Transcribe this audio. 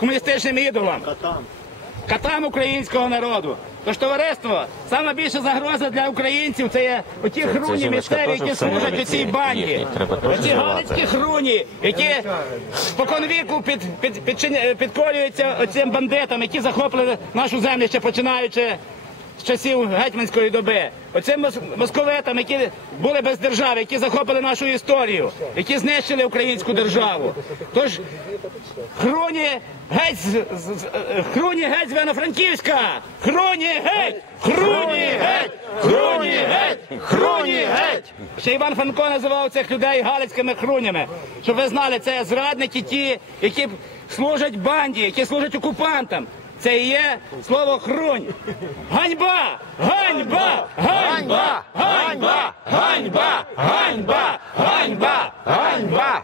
комуністичним ідолам, катам українського народу. Тож товариство, саме більша загроза для українців це є оті хруні місцеві, які служать у цій банді. Оці галицькі хруні, які споконвіку під, під, під, підкорюються оцим бандитам, які захопили нашу землю ще починаючи з часів гетьманської доби. Оцим мос- московитам, які були без держави, які захопили нашу історію, які знищили українську державу. Тож хруні геть хруні геть з Івано-Франківська! Хруні геть! Хруні геть! Хруні геть! Хруні геть! Ще Іван Франко називав цих людей галицькими хрунями. Щоб ви знали, це зрадники ті, які служать банді, які служать окупантам. Це і є слово хрунь. Ганьба! Ганьба! Ганьба! Ганьба! Ганьба! Ганьба! Ганьба! Ганьба!